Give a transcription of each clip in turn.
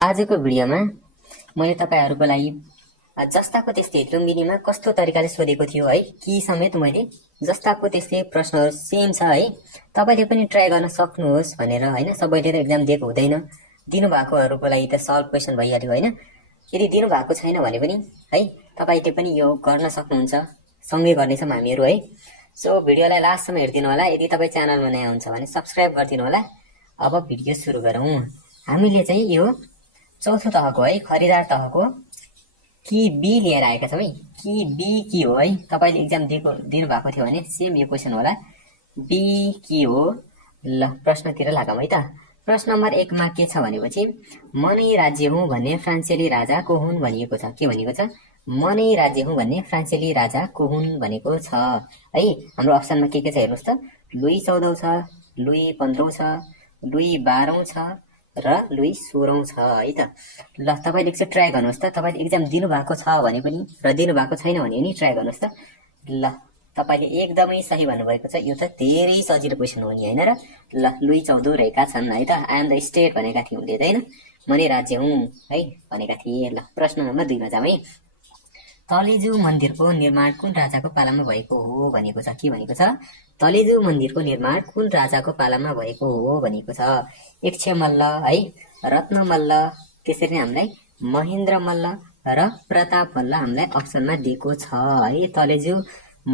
आजको भिडियोमा मैले तपाईहरुको लागि जस्ताको त्यस्तै लुम्बिनीमा कस्तो तरिकाले सोधेको थियो है कि समेत मैले जस्ताको त्यस्तै प्रश्नहरु सेम छ है तपाईले पनि ट्राई गर्न सक्नुहोस् भनेर हैन सबैले त एक्जाम दिएको हुँदैन दिनु भएकोहरुको लागि त सल्भ क्वेशन भइहाल्यो हैन यदि दिनु भएको छैन भने पनि है तपाईले पनि यो गर्न सक्नुहुन्छ सँगै गर्नेछौं हामीहरु है सो भिडियोलाई लास्टसम्म हेर्दिनु होला यदि तपाई च्यानलमा नयाँ हुन्छ भने सब्स्क्राइब गर्दिनु होला अब भिडियो सुरु गरौँ हामीले चाहिँ यो चौथो तहको है खरिदार तहको कि बी लिएर आएका छौं है कि बी के हो है तपाईले एक्जाम दिनु भएको थियो भने सेम यो क्वेशन होला बी के हो ल प्रश्नतिर लागौं है त प्रश्न नम्बर 1 मा के छ भनेपछि म नै राज्य हुँ भन्ने फ्रान्सेली राजा को हुन् भनिएको छ के भनेको छ म नै राज्य हुँ भन्ने फ्रान्सेली राजा को हुन् भनेको छ है हाम्रो अप्सनमा के छ हेर्नुस् त लुई 14औं छ लुई 15औं छ लुई 12औं छ र लुई 16औं छ है त ल तपाईले एकचोटी ट्राई गर्नुस् त तपाईले एक्जाम दिनु भएको छ भने पनि र दिनु भएको छैन भने नि ट्राई गर्नुस् त ल तपाईले एकदमै सही भन्नुभएको छ यो त धेरै सजिलो क्वेशन हो नि हैन र ल लुई 14 रहेका छन् है त आई एम द स्टेट भनेका थिए उनले हैन म नै राज्य हुँ है भनेका थिए ल प्रश्न नम्बर 2 मा जाम है तलेजु मन्दिरको निर्माण कुन राजाको पालामा भएको हो भनेको छ के भनेको छ तलेजु मन्दिरको निर्माण कुन राजाको पालामा भएको हो भनेको छ यक्ष मल्ल है रत्न मल्ल त्यसरी नै हामीलाई महेन्द्र मल्ल र प्रताप मल्ल हामीलाई अप्सनमा दिएको छ है तलेजु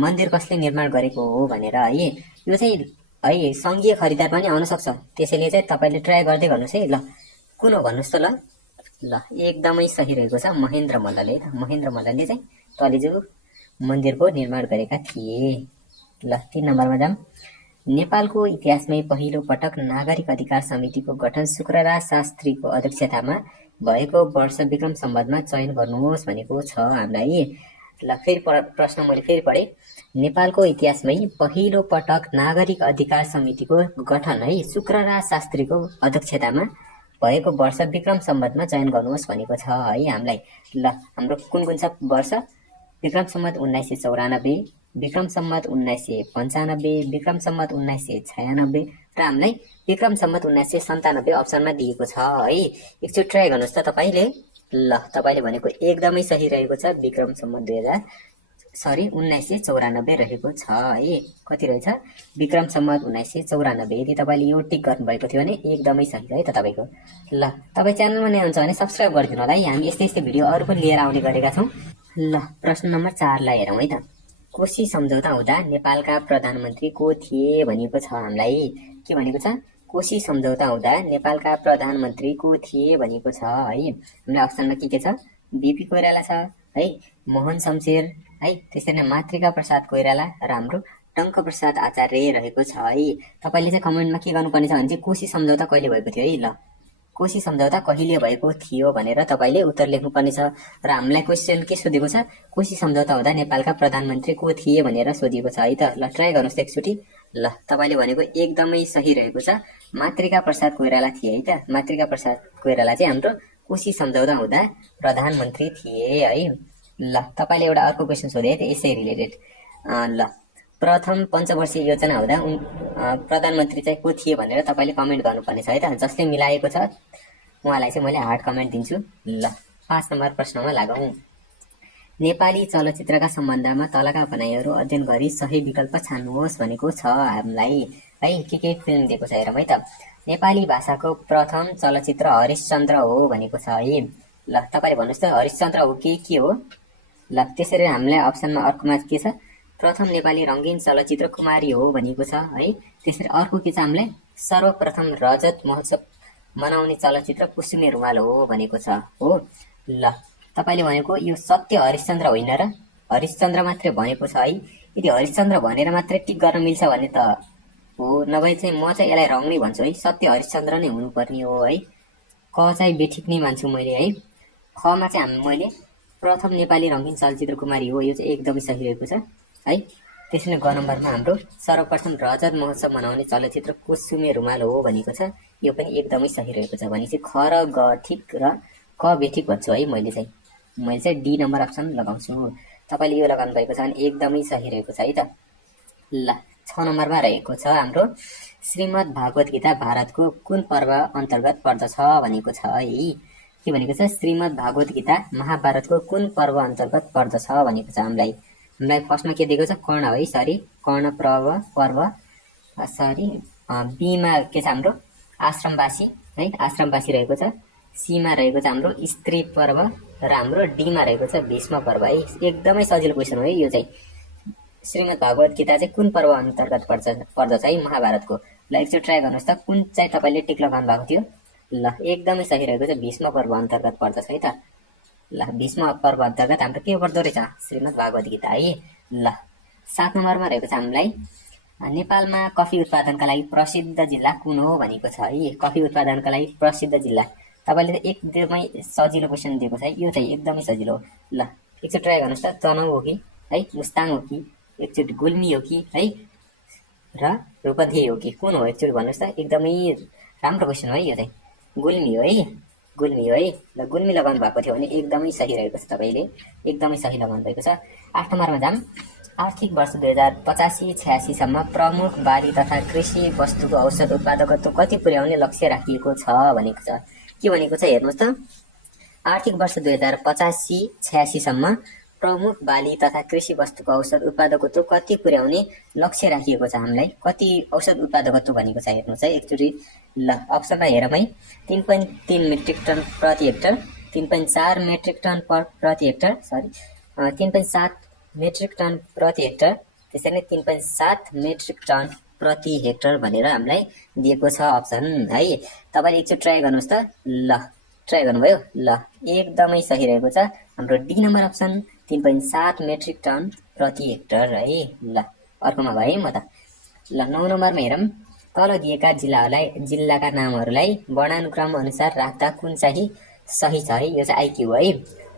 मन्दिर कसले निर्माण गरेको हो भनेर है यो चाहिँ है संघीय खरिदार पनि आउन सक्छ त्यसैले चाहिँ तपाईले ट्राई गर्दै गर्नुस् है ल कुन हो भन्नुस् त ल एकदमै सही रहेको छ महेन्द्र मल्लले चाहिँ तलेजु मन्दिरको निर्माण गरेका थिए ल 3 नम्बरमा जाम नेपालको इतिहासमै पहिलो पटक नागरिक अधिकार समितिको गठन शुक्रराज शास्त्रीको अध्यक्षतामा भएको वर्ष विक्रम सम्बन्धमा चयन गर्नुहोस् भनेको छ हामीलाई ल फेरि प्रश्न मैले फेरि पढे नेपालको इतिहासमै पहिलो पटक नागरिक अधिकार समितिको गठन है शुक्रराज शास्त्रीको अध्यक्षतामा भएको वर्ष विक्रम सम्बन्धमा चयन गर्नुहोस् भनेको छ है हामीलाई ल हाम्रो कुन कुन छ वर्ष विक्रम सम्बन्ध 1994 विक्रम सम्बन्ध 1995 विक्रम सम्बन्ध 1996 र हामीलाई विक्रम सम्बन्ध 1997 अप्सनमा दिएको छ है एकचोटी ट्राई गर्नुस् त तपाईले ल तपाईले भनेको एकदमै सही रहेको छ विक्रम सम्बन्ध 1994 रहेको छ है कति रहेछ विक्रम सम्बन्ध 1994 यदि तपाईले यो टिक गर्नु भएको थियो भने एकदमै सही है त तपाईको ल तपाई च्यानलमा नयाँ हुन्छ भने सब्स्क्राइब गरिदिनु होला है हामी यस्तै भिडियो अरु पनि लिएर आउने गरेका छौं ल प्रश्न नम्बर 4 लाई हेरौं है त कोशी सम्झौता हुँदा नेपालका प्रधानमन्त्री को थिए भनिएको छ हामीलाई के भनेको छ कोशी सम्झौता हुँदा नेपालका प्रधानमन्त्री को थिए भनिएको छ है हामीलाई अप्सनमा के छ बीपी कोइराला छ है मोहन शमशेर है त्यसरी नै मातृका प्रसाद कोइराला र हाम्रो टंक प्रसाद आचार्य रहेको छ है तपाईले चाहिँ कमेन्टमा के गर्नुपर्ने छ भने चाहिँ कोशी सम्झौता कहिले भएको थियो है ल कोशी सम्झौता कहिले भएको थियो भनेर तपाईले उत्तर लेख्नुपर्ने छ र हामीलाई क्वेशन के सोधेको छ कोशी सम्झौता हुँदा नेपालका प्रधानमन्त्री को थिए भनेर सोधिएको छ है त ल ट्राई गर्नुस् एकचोटी ल तपाईले भनेको एकदमै सही रहेको छ मातृका प्रसाद कोइराला थिए है त मातृका प्रसाद कोइराला चाहिँ हाम्रो कोशी सम्झौता हुँदा प्रधानमन्त्री थिए है ल तपाईले एउटा अर्को क्वेशन सोधे है यसै रिलेटेड ल प्रथम पञ्चवर्षीय योजना हुँदा प्रधानमन्त्री चाहिँ को थिए भनेर तपाईले कमेन्ट गर्नुपर्ने छ है त जसले मिलाएको छ उहाँलाई चाहिँ मैले हार्ड कमेन्ट दिन्छु ल 5 नम्बर प्रश्नमा लागौं नेपाली चलचित्रका सम्बन्धमा तलका भनाइहरू अध्ययन गरी सही विकल्प छान्नुहोस् भनेको छ हामीलाई है के फिल्म दिएको छ हेरौँ है त नेपाली भाषाको प्रथम चलचित्र हरिश्चन्द्र हो भनेको छ है ल तपाईले भन्नुस् त हरिश्चन्द्र हो के हो ल त्यसरी हामीलाई अप्सनमा अर्कोमा के छ प्रथम नेपाली रंगीन चलचित्र कुमारी हो भनिएको छ है त्यसरी अर्को के छ हामीलाई सर्वप्रथम रजत महोत्सव मनाउने चलचित्र कुसुमे रुमाल हो भनेको छ हो ल तपाईले भनेको यो सत्य हरिश्चन्द्र होइन र हरिश्चन्द्र मात्रै भनेको छ है यदि हरिश्चन्द्र भनेर मात्रै टिक गर्न मिल्छ भने त हो नभए चाहिँ म चाहिँ यसलाई रङ नै भन्छु है सत्य हरिश्चन्द्र नै हुनुपर्ने हो है क चाहिँ बेठिक नै मान्छु मैले है ख मा चाहिँ मैले प्रथम नेपाली रंगीन चलचित्र कुमारी हो यो चाहिँ एकदमै सही रहेको छ है त्यसैले ग नम्बरमा हाम्रो सर्वप्रथम रजत महोत्सव मनाउने चलचित्र कुसुमे रुमाल हो भनेको छ यो पनि एकदमै सही रहेको छ भनेपछि ख र ग ठिक र क बेठिक भन्छु है मैले चाहिँ डी नम्बर अप्सन लगाउँछु तपाईले यो लगाउनु भएको छ भने एकदमै सही रहेको छ है त ल 6 नम्बरमा रहेको छ हाम्रो श्रीमद् भागवत गीता भारतको कुन पर्व अन्तर्गत पर्दछ भनेको छ है के भनेको छ श्रीमद् भागवत गीता महाभारतको कुन पर्व अन्तर्गत पर्दछ भनेको छ हामीलाई फर्स्टमा के दिएको छ कर्ण है सरी कर्ण पर्व सरी बीमा के छ हाम्रो आश्रमवासी है आश्रमवासी रहेको छ सीमा रहेको छ हाम्रो स्त्री पर्व र हाम्रो डीमा रहेको छ भीष्म पर्व है एकदमै सजिलो क्वेसन हो है यो चाहिँ श्रीमद् भागवत गीता चाहिँ कुन पर्व अन्तर्गत पर्दछ है महाभारतको ल एकचोटि ट्राई गर्नुहोस् त कुन चाहिँ तपाईँले टिक लगाउनु भएको थियो ल एकदमै सही रहेको छ भीष्म पर्व अन्तर्गत पर्दछ है त ल भीष्म पर्व अन्तर्गत हाम्रो के पर्दो रहेछ श्रीमद् भागवत गीता है ल 7 नम्बरमा रहेको छ हामीलाई नेपालमा कफी उत्पादनका लागि प्रसिद्ध जिल्ला कुन हो भनेको छ है कफी उत्पादनका लागि प्रसिद्ध जिल्ला तपाईँले त एकदमै सजिलो क्वेसन दिएको छ है यो चाहिँ एकदमै सजिलो हो ल एकचोटि ट्राई गर्नुहोस् त तनहु हो कि है मुस्ताङ हो कि एकचोटि गुल्मी हो कि है र रूपन्देही हो कि कुन हो एकचोटि भन्नुहोस् त एकदमै राम्रो क्वेसन हो है यो चाहिँ गुल्मी हो है ल गुल्मी लगाउनु भएको थियो भने एकदमै सही रहेको छ तपाईँले एकदमै सही लगाउनु भएको छ 8 नम्बरमा जाम आर्थिक वर्ष 2085-86 सम्म प्रमुख बाली तथा कृषि वस्तुको औसत उत्पादकत्व कति पुर्याउने लक्ष्य राखिएको छ भनेको छ के भनेको छ हेर्नुहोस् त आर्थिक वर्ष 2085-86 सम्म प्रमुख बाली तथा कृषि वस्तुको औसत उत्पादकत्व कति पुर्याउने लक्ष्य राखिएको छ हामीलाई कति औसत उत्पादकत्व भनेको छ हेर्नुहोस् है एकचोटि ल अप्सनमा हेरौँ है 3.3 मेट्रिक टन प्रति हेक्टर 3.4 मेट्रिक टन प्रति हेक्टर सरी 3.7 मेट्रिक टन प्रति हेक्टर त्यसरी नै 3.7 मेट्रिक टन प्रति हेक्टर भनेर हामीलाई दिएको छ अप्सन है तपाईँले एकचोटि ट्राई गर्नुहोस् त ल ट्राई गर्नुभयो ल एकदमै सही रहेको छ हाम्रो D number option 3.7 metric ton प्रति हेक्टर है ल अर्कोमा भएँ म त ल 9 नम्बरमा हेरौँ तल दिएका जिल्लाका नामहरूलाई वर्णानुक्रम अनुसार राख्दा कुन चाहिँ सही छ है यो चाहिँ आइक्यू है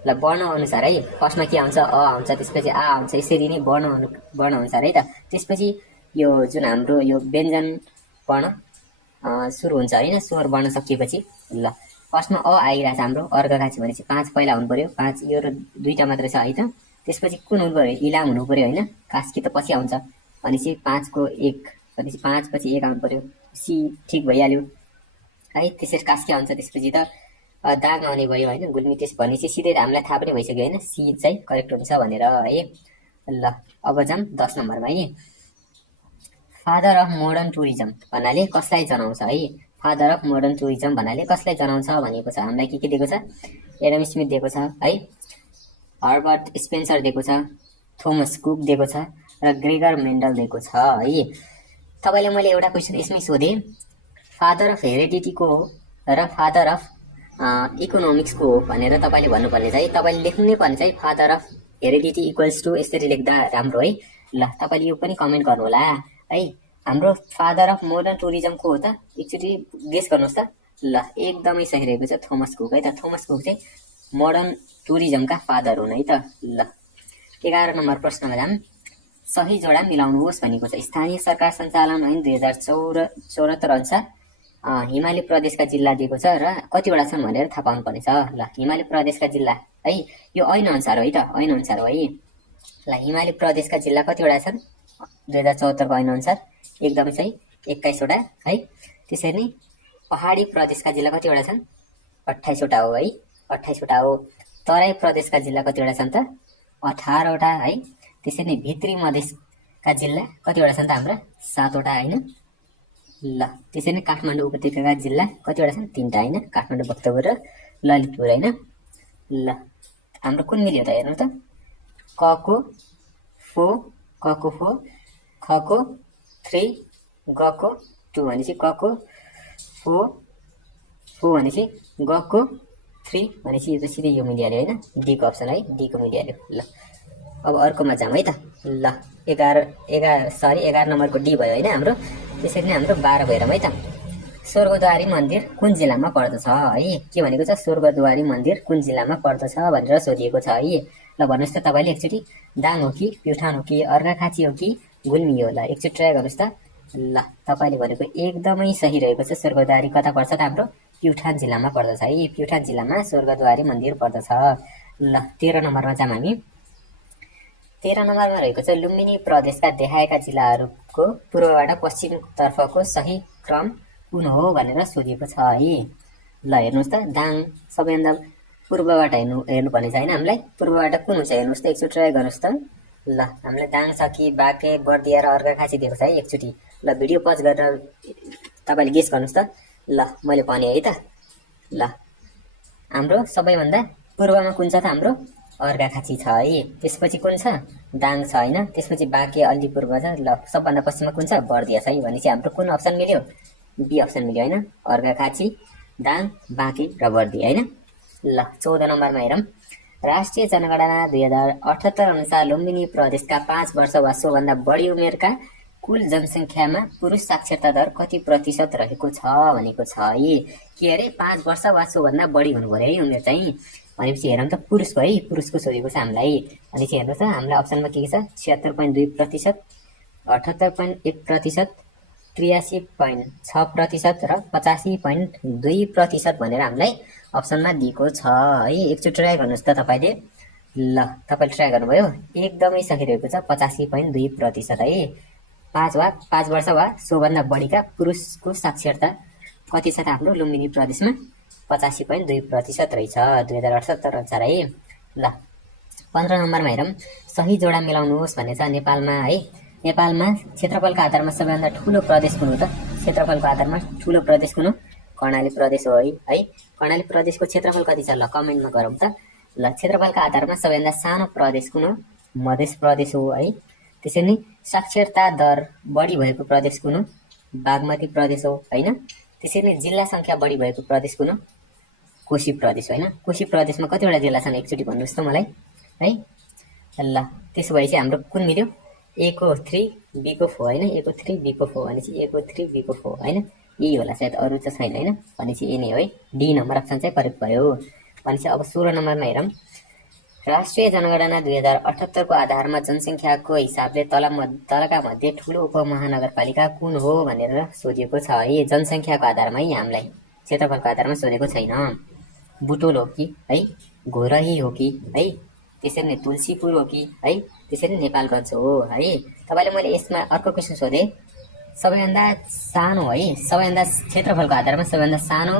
ल वर्ण अनुसार है फर्स्टमा के आउँछ अ आउँछ त्यसपछि आ आउँछ यसरी नै वर्ण अनुसार है त त्यसपछि यो जुन हाम्रो यो व्यञ्जन वर्ण सुरु हुन्छ हैन स्वर वर्ण सकिएपछि ल फर्स्टमा अ आइरहेछ हाम्रो अर्घाखाँची भनेपछि 5 पहिला हुनु पर्यो 5 यो र दुईटा मात्रै छ है त त्यसपछि कुन हुनु पर्यो इलाम हुनु पर्यो हैन कास्की त पछि आउँछ भनेपछि 5 को 1 भनेपछि 5 पछि 1 आउनु पर्यो सी ठिक भइहाल्यो है त्यसरी कास्की आउँछ त्यसपछि त दाग आउने भयो हैन गुल्मी त्यस भनेपछि सिधै हामीलाई थाहा पनि भइसक्यो हैन सी चाहिँ करेक्ट हुन्छ भनेर है ल अब जाम 10 नम्बरमा है फादर अफ मोडर्न टुरिज्म भन्नाले कसलाई जनाउँछ है फादर अफ मोडर्न टुरिज्म भन्नाले कसलाई जनाउँछ भनेको छ हामीलाई के दिएको छ एडम स्मिथ दिएको छ है हर्बर्ट स्पेन्सर दिएको छ थोमस कुक दिएको छ र ग्रेगर मेन्डल दिएको छ है तपाईले मैले एउटा क्वेशन यसमै सोधे फादर अफ हेरिडिटीको र फादर अफ इकोनोमिक्सको हो भनेर तपाईले भन्नुपर्ने चाहिँ तपाईले लेख्नै पर्ने चाहिँ father of heredity equals to यसरी लेख्दा राम्रो है ल तपाईले यो पनि कमेन्ट गर्नु होला है हाम्रो फादर अफ मोडर्न टुरिज्मको हो त एकचोटि गेस गर्नुहोस् त ल एकदमै सही रहेको छ थोमस कुक है त थोमस कुक चाहिँ मोडर्न टुरिज्मका फादर हुन् है त ल 11 नम्बर प्रश्नमा जाम सही जोडा मिलाउनुहोस् भनेको छ स्थानीय सरकार सञ्चालन ऐन 2074 अनुसार हिमाली प्रदेशका जिल्ला दिएको छ र कतिवटा छन् भनेर थाहा पाउनु पर्नेछ ल हिमाली प्रदेशका जिल्ला है यो ऐन अनुसार हो है त ऐन अनुसार हो है ल हिमाली प्रदेशका जिल्ला कतिवटा छन् 2074 को ऐन अनुसार एकदमै सही 21 वटा है त्यसरी नै पहाडी प्रदेशका जिल्ला कतिवटा छन् 28 वटा हो है 28 वटा हो तराई प्रदेशका जिल्ला कतिवटा छन् त 18 वटा है त्यसरी नै भित्री मधेसका जिल्ला कतिवटा छन् त हाम्रा 7 वटा हैन ल त्यसरी नै काठमाडौँ उपत्यकाका जिल्ला कतिवटा छन् 3टा हैन काठमाडौँ भक्तपुर र ललितपुर हैन ल हाम्रो कुन मिल्यो त हेर्नु त कको फो खको 3 गको 2 भनेपछि कको फो भनेपछि गको 3 भनेपछि यो त सिधै यो मिलिहाल्यो हैन डी को अप्सन है डी को मिलिहाल्यो ल अब अर्कोमा जाम है त ल 11 नम्बरको डी भयो हैन हाम्रो त्यसरी नै हाम्रो 12 भएर है त स्वर्गद्वारी मन्दिर कुन जिल्लामा पर्दछ है के भनेको छ स्वर्गद्वारी मन्दिर कुन जिल्लामा पर्दछ भनेर सोधिएको छ है ल भन्नुस् त तपाईले एकचोटी दाङ हो कि प्युठान हो कि अर्घाखाँची हो कि गुल्मी हो ल एकचोटी ट्राई गर्नुस् त ल तपाईले भनेको एकदमै सही रहेको छ स्वर्गद्वारी कता पर्छ त हाम्रो प्युठान जिल्लामा पर्दछ है प्युठान जिल्लामा स्वर्गद्वारी मन्दिर पर्दछ ल 13 नम्बरमा जाम हामी 13 नम्बरमा रहेको छ लुम्बिनी प्रदेशका देखाएका जिल्लाहरूको पूर्वबाट पश्चिम तर्फको सही क्रम कुन हो भनेर सोधिएको छ है ल हेर्नुहोस् त दाङ सबैभन्दा पूर्वबाट हेर्नुपर्ने छ होइन हामीलाई पूर्वबाट कुन हुन्छ हेर्नुहोस् त एकचोटि ट्राई गर्नुहोस् त ल हामीलाई दाङ छ कि बाँके बर्दिया र अर्घाखाँची दिएको छ है एकचोटि ल भिडियो पज गरेर तपाईँले गेस गर्नुहोस् त ल मैले भने है त ल हाम्रो सबैभन्दा पूर्वमा कुन छ त हाम्रो अर्घाखाँची छ है त्यसपछि कुन छ दाङ छ होइन त्यसपछि बाँके अलि पूर्व छ ल सबभन्दा पश्चिममा कुन छ बर्दिया छ है भनेपछि हाम्रो कुन अप्सन मिल्यो बी अप्सन मिल्यो होइन अर्घाखाँची दाङ बाँके र बर्दिया होइन ल 14 नम्बरमा हेरौँ राष्ट्रिय जनगणना 2078 अनुसार लुम्बिनी प्रदेशका 5 वर्ष वा सोभन्दा बढी उमेरका कुल जनसङ्ख्यामा पुरुष साक्षरता दर कति प्रतिशत रहेको छ भनेको छ है के अरे 5 वर्ष वा सोभन्दा बढी हुनु पर्यो है उमेर चाहिँ भनेपछि हेरौँ त पुरुषको है पुरुषको सोधेको छ हामीलाई भनेपछि हेर्नुहोस् त हामीलाई अप्सनमा के छ 76.2%, 78.1%, 83.6% र 85.2% भनेर हामीलाई अप्सनमा दिएको छ है एकचोटि ट्राई गर्नुहोस् त तपाईँले ल तपाईँले ट्राई गर्नुभयो एकदमै सही रहेको छ 85.2% है 5 वर्ष वा सोभन्दा बढीका पुरुषको साक्षरता कति छ त हाम्रो लुम्बिनी प्रदेशमा 85.2% रहेछ 2078 अनुसार है ल 15 नम्बरमा हेरौँ सही जोडा मिलाउनुहोस् भन्ने छ नेपालमा है नेपालमा क्षेत्रफलको आधारमा सबैभन्दा ठुलो प्रदेश कुन हो त क्षेत्रफलको आधारमा ठुलो प्रदेश कुन हो कर्णाली प्रदेश हो है कर्णाली प्रदेशको क्षेत्रफल कति छ ल कमेन्टमा गरौँ त ल क्षेत्रफलको आधारमा सबैभन्दा सानो प्रदेश कुन हो मध्य प्रदेश हो है त्यसरी नै साक्षरता दर बढी भएको प्रदेश कुन हो बागमती प्रदेश हो होइन त्यसरी नै जिल्ला सङ्ख्या बढी भएको प्रदेश कुन हो कोशी प्रदेश होइन कोशी प्रदेशमा कतिवटा जिल्ला छन् एकचोटि भन्नुहोस् त मलाई है ल त्यसो भए चाहिँ हाम्रो कुन मिल्यो ए को 3 बी को 4 होइन ए को 3 बी को 4 भनेपछि ए को 3 बी को 4 होइन यही होला सायद अरू चाहिँ छैन होइन भनेपछि ए नै हो है डी नम्बर अप्सन चाहिँ करेक्ट भयो भनेपछि अब 16 नम्बरमा हेरौँ राष्ट्रिय जनगणना 2078 को आधारमा जनसङ्ख्याको हिसाबले तलका मध्ये ठुलो उपमहानगरपालिका कुन हो भनेर सोधिएको छ है जनसङ्ख्याको आधारमा है हामीलाई क्षेत्रफलको आधारमा सोधेको छैन बुटोल हो कि है घोरही हो कि है त्यसरी नै तुलसीपुर हो कि है त्यसरी नेपालगञ्ज हो है तपाईँले मैले यसमा अर्को क्वेसन सोधेँ सबैभन्दा सानो है सबैभन्दा क्षेत्रफलको आधारमा सबैभन्दा सानो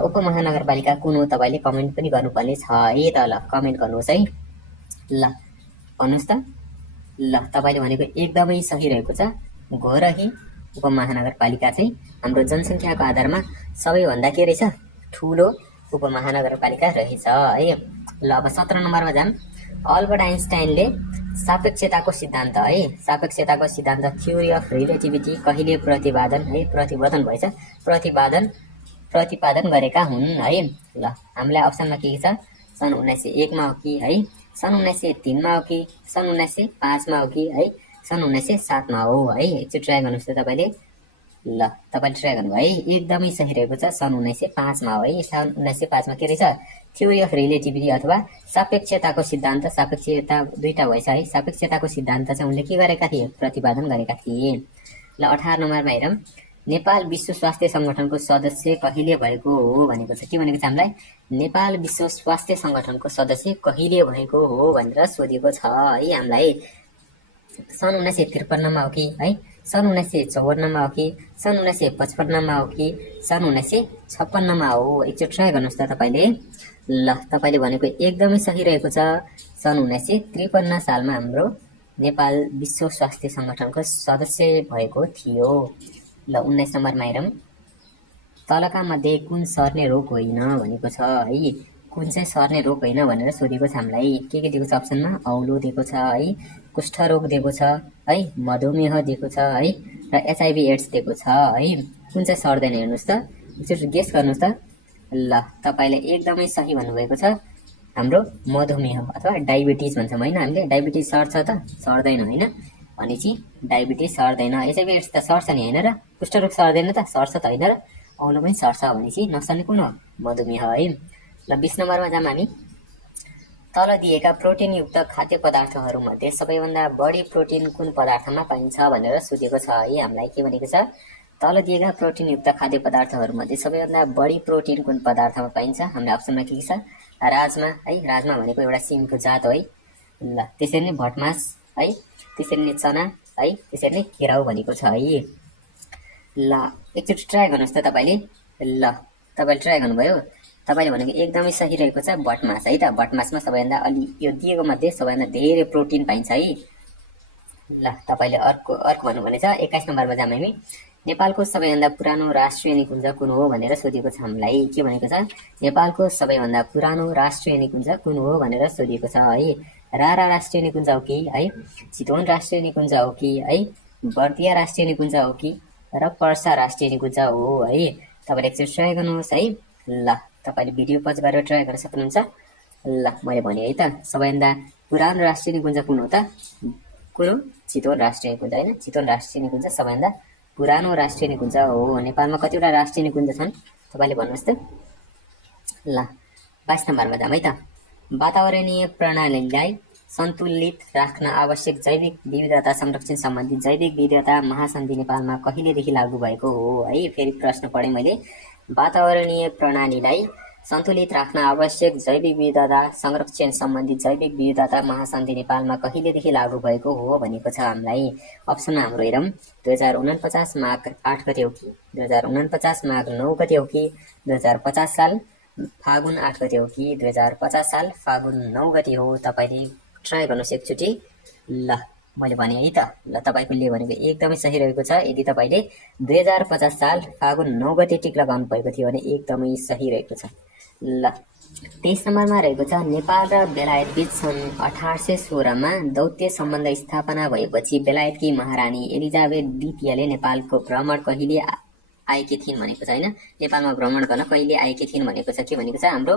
उपमहानगरपालिका कुन हो तपाईँले कमेन्ट पनि गर्नुपर्ने छ है त ल कमेन्ट गर्नुहोस् है ल भन्नुहोस् त ल तपाईँले भनेको एकदमै सही रहेको छ घोरही उपमहानगरपालिका चाहिँ हाम्रो जनसङ्ख्याको आधारमा सबैभन्दा के रहेछ ठुलो उपमहानगरपालिका रहेछ है ल अब 17 नम्बरमा जाम अल्बर्ट आइन्स्टाइनले सापेक्षताको सिद्धान्त है सापेक्षताको सिद्धान्त थ्योरी अफ रिलेटिभिटी कहिले प्रतिपादन भएछ प्रतिपादन गरेका हुन् है ल हामीलाई अप्सनमा के छ सन् 1901 मा हो कि है सन् 1903 मा हो कि सन् 1905 मा हो कि है सन् 1907 मा हो है एकचोटि ट्राई गर्नुहोस् त तपाईँले ल तपाईँले ट्राई गर्नु है एकदमै सही रहेको छ सन् 1905 मा हो है सन् 1905 मा के रहेछ थ्योरी अफ रिलेटिभिटी अथवा सापेक्षताको सिद्धान्त सापेक्षता दुईटा भएछ है सापेक्षताको सिद्धान्त चाहिँ उनले के गरेका थिए प्रतिपादन गरेका थिए ल 18 नम्बरमा हेरौँ नेपाल विश्व स्वास्थ्य सङ्गठनको सदस्य कहिले भएको हो भनेको छ के भनेको छ हामीलाई नेपाल विश्व स्वास्थ्य सङ्गठनको सदस्य कहिले भएको हो भनेर सोधिएको छ है हामीलाई सन् 1953 मा हो कि है सन् 1954 मा हो कि सन् 1955 मा हो कि सन् 1956 मा हो एकचोटि ट्राई गर्नुहोस् त तपाईँले ल तपाईँले भनेको एकदमै सही रहेको छ सन् 1953 सालमा हाम्रो नेपाल विश्व स्वास्थ्य सङ्गठनको सदस्य भएको थियो ल 19 नम्बरमा हेरौँ तलका मध्ये कुन सर्ने रोग होइन भनेको छ है कुन चाहिँ सर्ने रोग होइन भनेर सोधेको छ हामीलाई के दिएको छ अप्सनमा औलो दिएको छ है कुष्ठरोग दिएको छ है मधुमेह दिएको छ है र एचआइभी एड्स दिएको छ है कुन चाहिँ सर्दैन हेर्नुहोस् त एकचोटि गेस गर्नुहोस् त ल तपाईँले एकदमै सही भन्नुभएको छ हाम्रो मधुमेह अथवा डायबिटिज भन्छौँ होइन हामीले डायबिटिज सर्छ त सर्दैन होइन भनेपछि डायबिटिज सर्दैन एचआइभी एड्स त सर्छ नि होइन र कुष्ठरोग सर्दैन त सर्छ त होइन र औलो पनि सर्छ भनेपछि नसर्ने कुन हो मधुमेह है ल 20 नम्बरमा जाम हामी तल दिएका प्रोटिनयुक्त खाद्य पदार्थहरूमध्ये सबैभन्दा बढी प्रोटिन कुन पदार्थमा पाइन्छ भनेर सोधेको छ है हामीलाई के भनेको छ तल दिएका प्रोटिनयुक्त खाद्य पदार्थहरूमध्ये सबैभन्दा बढी प्रोटिन कुन पदार्थमा पाइन्छ हाम्रो अप्सनमा के छ राजमा है राजमा भनेको एउटा सिमको जात हो है ल त्यसरी नै भटमास है त्यसरी नै चना है त्यसरी नै केराउ भनेको छ है ल एकचोटि ट्राई गर्नुहोस् त तपाईँले ल तपाईँले ट्राई गर्नुभयो। तपाईँले भनेको एकदमै सही रहेको छ भटमास है त। भटमासमा सबैभन्दा अलि यो दिएको मध्ये सबैभन्दा धेरै प्रोटिन पाइन्छ है। ल तपाईँले अर्को भन्नु भनेछ 21 नम्बरमा जाम हामी। नेपालको सबैभन्दा पुरानो राष्ट्रिय निकुञ्ज कुन हो भनेर सोधिएको छ हामीलाई। के भनेको छ? नेपालको सबैभन्दा पुरानो राष्ट्रिय निकुञ्ज कुन हो भनेर सोधिएको छ है। रारा राष्ट्रिय निकुञ्ज हो कि है, चितवन राष्ट्रिय निकुञ्ज हो कि है, बर्दिया राष्ट्रिय निकुञ्ज हो कि र पर्सा राष्ट्रिय निकुञ्ज हो है। तपाईँले एकचोटि ट्राई गर्नुहोस् है। ल तपाईँले भिडियो पज गरेर ट्राई गर्न सक्नुहुन्छ। ल मैले भने है त, सबैभन्दा पुरानो राष्ट्रिय निकुञ्ज कुन हो त? कुन हो? चितवन राष्ट्रिय निकुञ्ज होइन। चितवन राष्ट्रिय निकुञ्ज सबैभन्दा पुरानो राष्ट्रिय निकुञ्ज हो। नेपालमा कतिवटा राष्ट्रिय निकुञ्ज छन् तपाईँले भन्नुहोस् त। ल 22 नम्बरमा जाम है त। वातावरणीय प्रणालीलाई सन्तुलित राख्न आवश्यक जैविक विविधता संरक्षण सम्बन्धी जैविक विविधता महासन्धि नेपालमा कहिलेदेखि लागू भएको हो है। फेरि प्रश्न पढेँ मैले। वातावरणीय प्रणालीलाई सन्तुलित राख्न आवश्यक जैविक विविधता संरक्षण सम्बन्धी जैविक विविधता महासन्धि नेपालमा कहिलेदेखि लागू भएको हो भनेको छ हामीलाई। अप्सनमा हाम्रो हेरौँ, 2049 माघ 8 गते हो कि, 2049 माघ 9 गते हो कि, 2050 साल फागुन 8 गते हो कि, 2050 साल फागुन 9 गते हो। तपाईँले ट्राई गर्नुहोस् एकचोटि। ल मैले भने है त। ल तपाईँले भनेको एकदमै सही रहेको छ। यदि तपाईँले 2050 साल फागुन 9 गते टिक लगाउनु भएको थियो भने एकदमै सही रहेको छ। ल 23 नम्बरमा रहेको छ, नेपाल र बेलायत बीच सन् 1816मा दौत्य सम्बन्ध स्थापना भएपछि बेलायतकी महारानी एलिजाबेथ द्वितीयले नेपालको भ्रमण कहिले आएकी थिइन् भनेको छ होइन। नेपालमा भ्रमण गर्न कहिले आएकी थिइन् भनेको छ। के भनेको छ? हाम्रो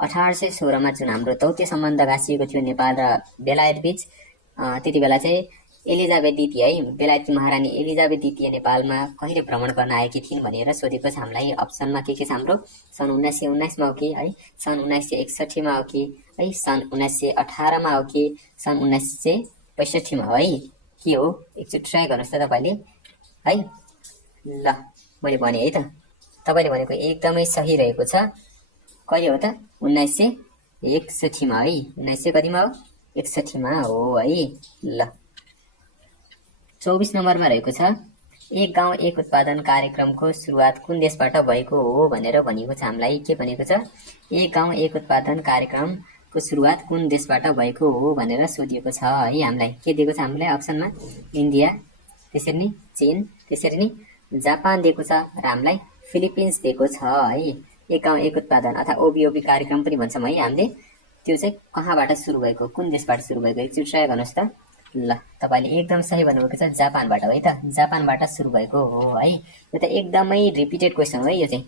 1816मा जुन हाम्रो दौत्य सम्बन्ध गाँसिएको थियो नेपाल र बेलायत बीच, त्यति बेला चाहिँ एलिजाबेथ द्वितीय है, बेलायतकी महारानी एलिजाबेथ द्वितीय नेपालमा कहिले भ्रमण गर्न आएकी थिइन् भनेर सोधेको छ हामीलाई। अप्सनमा के छ हाम्रो? सन् 1919मा हो कि है, सन् 1961मा हो कि है, सन् 1918मा हो कि सन् 1965मा हो है। के हो? एकचोटि ट्राई गर्नुहोस् त तपाईँले है। ल मैले भने है त। तपाईँले भनेको एकदमै सही रहेको छ। कहिले हो त? 1961मा है। 1900 कतिमा हो? 61मा हो है। ल 24 नम्बरमा रहेको छ, एक गाउँ एक उत्पादन कार्यक्रमको सुरुवात कुन देशबाट भएको हो भनेर भनिएको छ हामीलाई। के भनेको छ? एक गाउँ एक उत्पादन कार्यक्रमको सुरुवात कुन देशबाट भएको हो भनेर सोधिएको छ है हामीलाई। के दिएको छ हामीलाई? अप्सनमा इन्डिया, त्यसरी नै चीन, त्यसरी नै जापान दिएको छ र हामीलाई फिलिपिन्स दिएको छ है। एक गाउँ एक उत्पादन अथवा ओबिओपी कार्यक्रम पनि भन्छौँ है हामीले। त्यो चाहिँ कहाँबाट सुरु भएको, कुन देशबाट सुरु भएको? एकचोटि ट्राई गर्नुहोस् त। ल तपाईँले एकदम सही भन्नुभएको छ, जापानबाट हो है त। जापानबाट सुरु भएको हो है। यो त एकदमै रिपिटेड क्वेसन हो है यो चाहिँ।